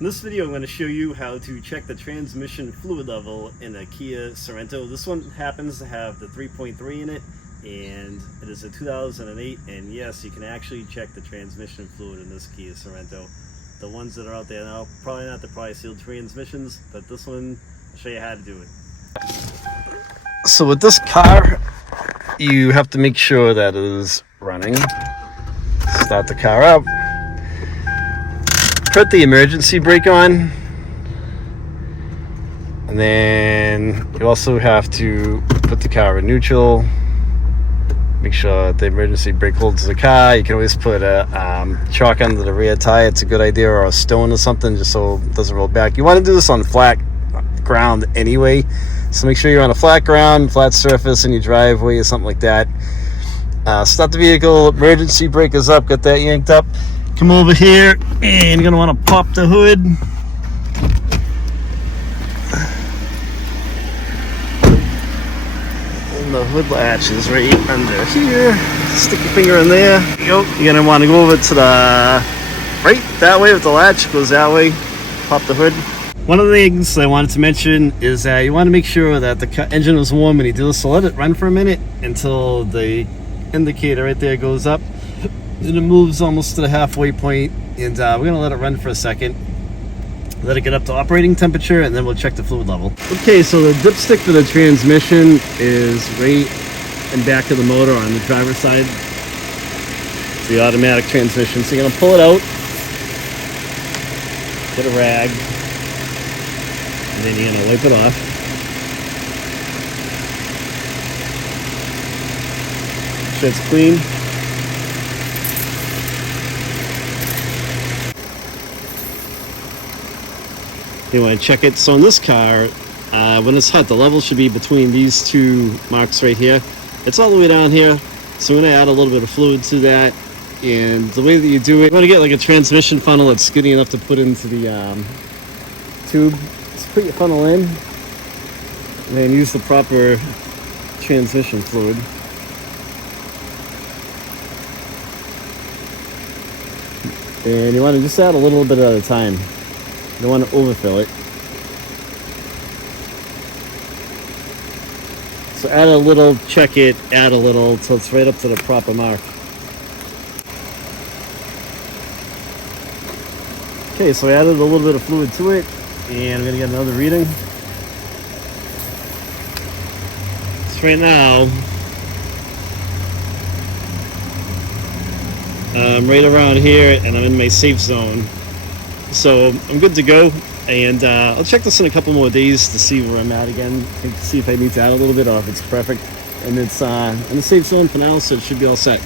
In this video, I'm going to show you how to check the transmission fluid level in a Kia Sorento. This one happens to have the 3.3 in it, and it is a 2008, and yes, you can actually check the transmission fluid in this Kia Sorento. The ones that are out there now, probably not the pri-sealed transmissions, but this one, I'll show you how to do it. So with this car, you have to make sure that it is running. Start the car up. Put the emergency brake on, and then you also have to put the car in neutral. Make sure the emergency brake holds the car. You can always put a chalk under the rear tire. It's a good idea, or a stone or something, just so it doesn't roll back. You want to do this on flat ground anyway, so make sure you're on a flat ground, flat surface in your driveway or something like that. Start the vehicle, emergency brake is up, get that yanked up. Come over here, and you're going to want to pop the hood. And the hood latch is right under here. Stick your finger in there. There you go. You're going to want to go over to the right that way with the latch. Goes that way. Pop the hood. One of the things I wanted to mention is that you want to make sure that the engine is warm when you do this. So let it run for a minute until the indicator right there goes up. And it moves almost to the halfway point, and we're going to let it run for a second. Let it get up to operating temperature, and then we'll check the fluid level. Okay, so the dipstick for the transmission is right in back of the motor on the driver's side. It's the automatic transmission. So you're going to pull it out, get a rag, and then you're going to wipe it off. Make sure it's clean. You want to check it. So in this car, when it's hot, the level should be between these two marks right here. It's all the way down here, so we're going to add a little bit of fluid to that. And the way that you do it, you want to get like a transmission funnel that's skinny enough to put into the tube. Just put your funnel in, and then use the proper transmission fluid. And you want to just add a little bit at a time. You don't want to overfill it. So add a little, check it, add a little until it's right up to the proper mark. Okay, so I added a little bit of fluid to it, and I'm going to get another reading. So right now, I'm right around here, and I'm in my safe zone. So I'm good to go, and I'll check this in a couple more days to see where I'm at again, and see if I need to add a little bit or if it's perfect. And it's in the safe zone for now, so it should be all set.